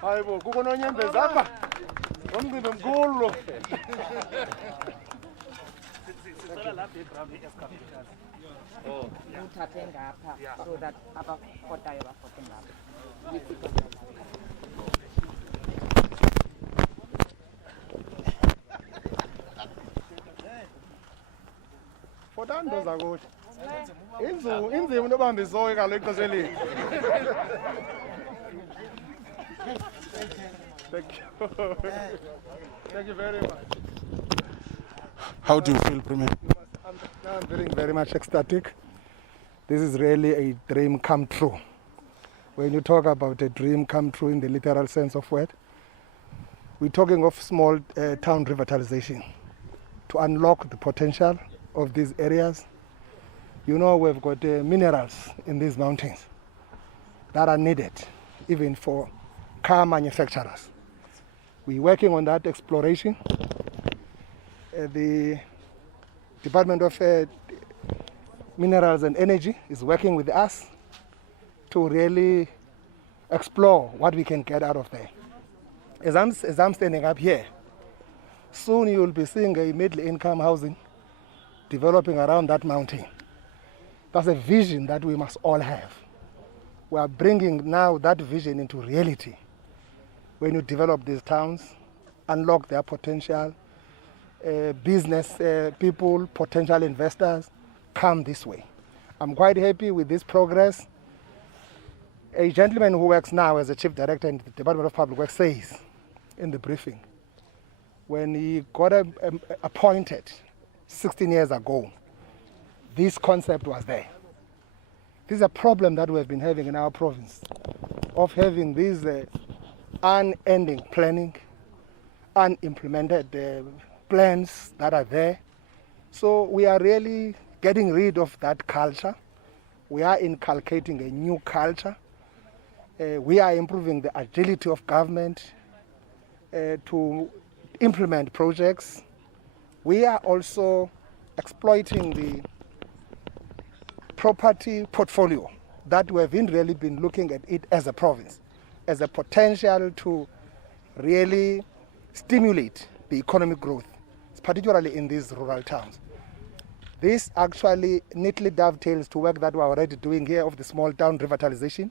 Hayibo kukononyembeza apha ngomcimbi mkhulu. Uthathe ngapha so that abafotayo bafote ngapha. Fotando zakuthi. Inzima nobamba isoyi kaloku ixesha elininzi. Thank you. Thank you very much. How do you feel, Premier? I'm feeling very much ecstatic. This is really a dream come true. When you talk about a dream come true in the literal sense of word, we're talking of small town revitalization to unlock the potential of these areas. You know, we've got minerals in these mountains that are needed even for car manufacturers. We're working on that exploration. The Department of Minerals and Energy is working with us to really explore what we can get out of there. As I'm standing up here, soon you will be seeing a middle income housing developing around that mountain. That's a vision that we must all have. We are bringing now that vision into reality. When you develop these towns, unlock their potential, business people, potential investors come this way. I'm quite happy with this progress. A gentleman who works now as a chief director in the Department of Public Works says in the briefing, when he got appointed 16 years ago, this concept was there. This is a problem that we have been having in our province, of having these unending planning, unimplemented plans that are there. So we are really getting rid of that culture. We are inculcating a new culture. We are improving the agility of government to implement projects. We are also exploiting the property portfolio that we haven't really been looking at it as a province, as a potential to really stimulate the economic growth, particularly in these rural towns. This actually neatly dovetails to work that we're already doing here of the small town revitalization.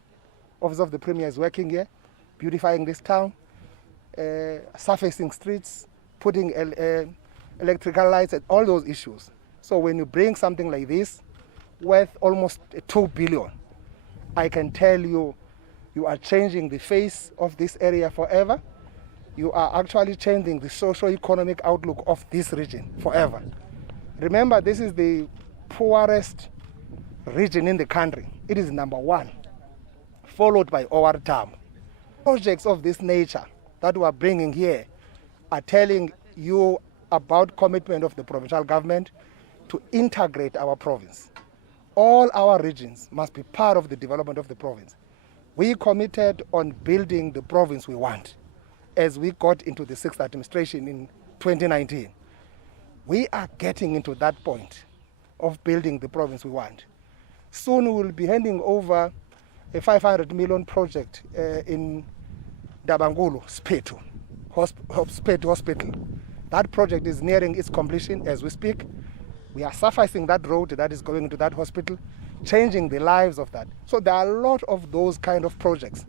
Office of the Premier is working here, beautifying this town, surfacing streets, putting electrical lights and all those issues. So when you bring something like this, worth almost 2 billion, I can tell you, you are changing the face of this area forever. You are actually changing the socio-economic outlook of this region forever. Remember, this is the poorest region in the country. It is number 1, followed by OR Dam. Projects of this nature that we are bringing here are telling you about commitment of the provincial government to integrate our province. All our regions must be part of the development of the province. We committed on building the province we want as we got into the 6th administration in 2019. We are getting into that point of building the province we want. Soon we will be handing over a 500 million project in Dabangulu, Spetu Hospital. That project is nearing its completion as we speak. We are surfacing that road that is going into that hospital, changing the lives of that. So there are a lot of those kind of projects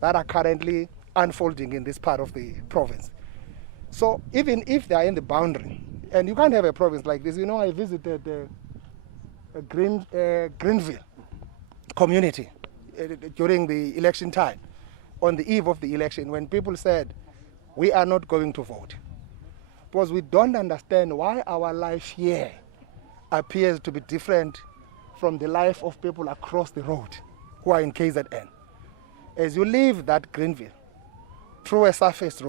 that are currently unfolding in this part of the province. So even if they are in the boundary, and you can't have a province like this. You know, I visited Greenville community during the election time, on the eve of the election, when people said, we are not going to vote. Because we don't understand why our life here appears to be different from the life of people across the road who are in KZN. As you leave that Greenville, through a surface road,